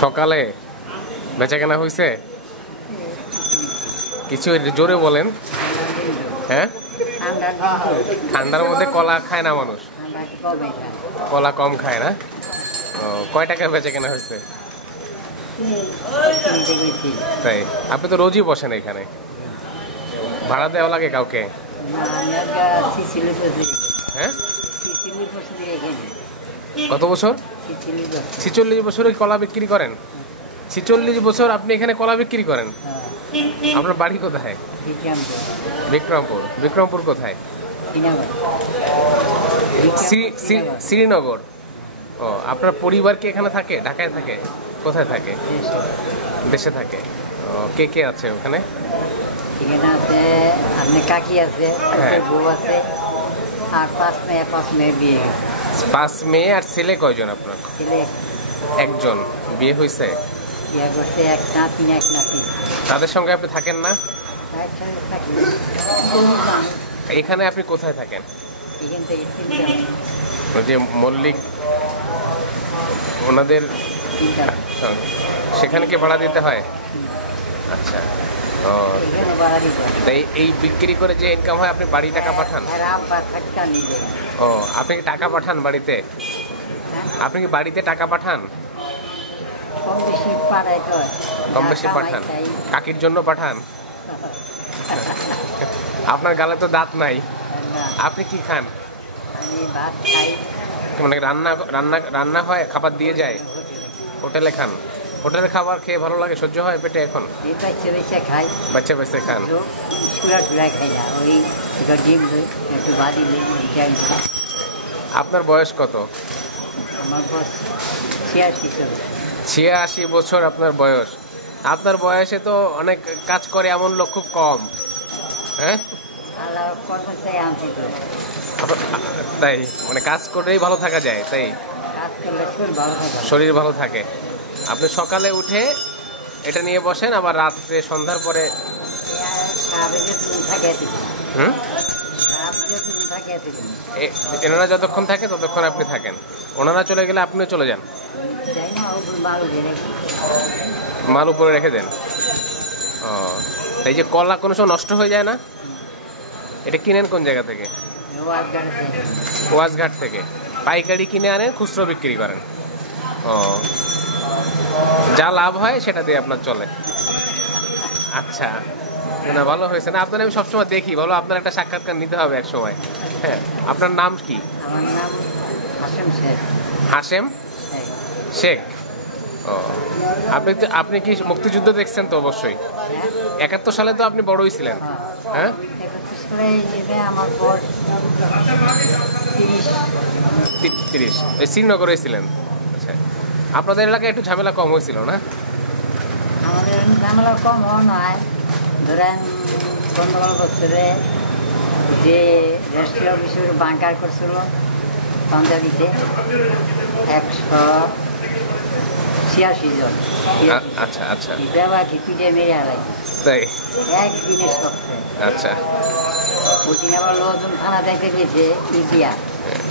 সকালে বেচাকেনা হয়েছে কিছু জোরে বলেন। হ্যাঁ, ঠান্ডার মধ্যে কলা খায় না মানুষ, কলা কম খায় না। কয় টাকা বেচাকেনা হয়েছে? তাই আপনি তো রোজই বসেন এখানে, ভাড়া দেওয়া লাগে কাউকে? হ্যাঁ, কত বছর? 46 বছর কলা বিক্রি করেন? 46 বছর আপনি এখানে কলা বিক্রি করেন? আপনার বাড়ি কোথায়? বিক্রমপুর। বিক্রমপুর কোথায়? শ্রীনগর। ও, আপনার পরিবার কি এখানে থাকে? ঢাকায় থাকে? কোথায় থাকে? দেশে থাকে। কে কে আছে ওখানে? কাকি আছে, বউ আছে, আর 5 মেয়ে বিয়ে গেছে। 5 মেয়ে আর ছেলে কয়জন আপনার? ছেলে একজন। বিয়ে হয়েছে? বিয়ে করছে, এক নাতি এক নাতি। তাদের সঙ্গে আপনি থাকেন না? এখানে আপনি কোথায় থাকেন? এখান থেকে ওই যে মল্লিক ওনাদের সেখানে কি ভাড়া দিতে হয়? আচ্ছা। ও, তাই এই বিক্রি করে যে ইনকাম হয় আপনি বাড়ি টাকা পাঠান? ও, আপনি কি টাকা পাঠান বাড়িতে? আপনি কি বাড়িতে টাকা পাঠান? কম বেশি পাঠান। কাকির জন্য পাঠান? আপনার গালে তো দাঁত নাই, আপনি কি খান? মানে রান্না রান্না রান্না হয়, খাবার দিয়ে যায়? হোটেলে খান? হোটেলের খাবার খেয়ে ভালো লাগে, সহ্য হয় পেটে এখন? বাচ্চা বাচ্চা খান? আপনার বয়স কত? 86 বছর আপনার বয়স। আপনার বয়সে তো অনেক কাজ করে এমন লোক খুব কম। হ্যাঁ, তাই মানে কাজ করেই ভালো থাকা যায়? তাই শরীর ভালো থাকে। আপনি সকালে উঠে এটা নিয়ে বসেন, আবার রাত্রে সন্ধ্যার পরে এনারা যতক্ষণ থাকে ততক্ষণ আপনি থাকেন, ওনারা চলে গেলে আপনিও চলে যান? মাল উপরে রেখে দেন। ও, এই যে কলা কোনো সময় নষ্ট হয়ে যায় না? এটা কিনেন কোন জায়গা থেকে? ওয়াজঘাট থেকে। পাইকারি কিনে আনেন, খুচরো বিক্রি করেন? ও, যা লাভ হয় সেটা দিয়ে আপনার চলে। আচ্ছা, না ভালো হয়েছে না? আপনার আমি সবসময় দেখি, ভালো আপনার একটা সাক্ষাৎকার নিতে হবে এক সময়। হ্যাঁ, আপনার নাম কি? আমার নাম হাশেম শেখ। হাশেম শেখ। ও, আপনি কি মুক্তিযুদ্ধ দেখছেন? তো অবশ্যই। 71 সালে তো আপনি বড়ই ছিলেন। হ্যাঁ, 30 শ্রীনগরে ছিলেন। আচ্ছা, আপনাদের এলাকায় একটু ঝামেলা কম হয়েছিল না? আমাদের ঝামেলা কম হওয়া নয়, ধরেন 15 বছরে যে রেজিস্ট্রি অফিসের বাংকার করছিল পাঞ্জাবিতে 186 জন। আচ্ছা আচ্ছা, মেরে হারাই তাই একদিনের সপ্তাহে। আচ্ছা, ওদিন আবার লোকজন থানা দেখতে গেছে দিয়া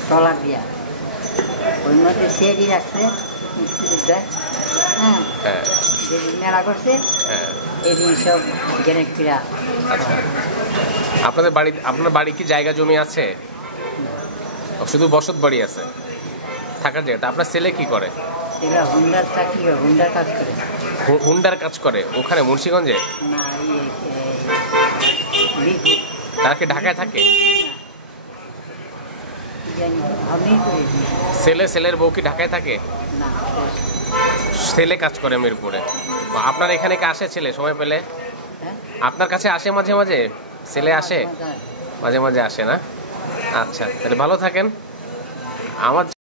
ট্রলার দিয়া, ওই মধ্যে সিআইডি রাখছে মুক্তিযোদ্ধায়। হ্যাঁ, যেদিন মেলা করছে এদিন সব জেনেটিরা। আচ্ছা, আপনার বাড়ি কি জায়গা জমি আছে? শুধু বসত বাড়ি আছে, থাকার জায়গাটা? আপনার ছেলে কি করে? হুন্ডার চাকরি করে, হুন্ডার কাজ করে। হুন্ডার কাজ করে ওখানে মুন্সিগঞ্জে? না, তারা কি ঢাকায় থাকে? ছেলের বউ কি ঢাকায় থাকে? ছেলে কাজ করে মিরপুরে। আপনার এখানে কি আসে ছেলে সময় পেলে? আপনার কাছে আসে মাঝে মাঝে? ছেলে আসে মাঝে মাঝে আসে না? আচ্ছা, তাহলে ভালো থাকেন। আমার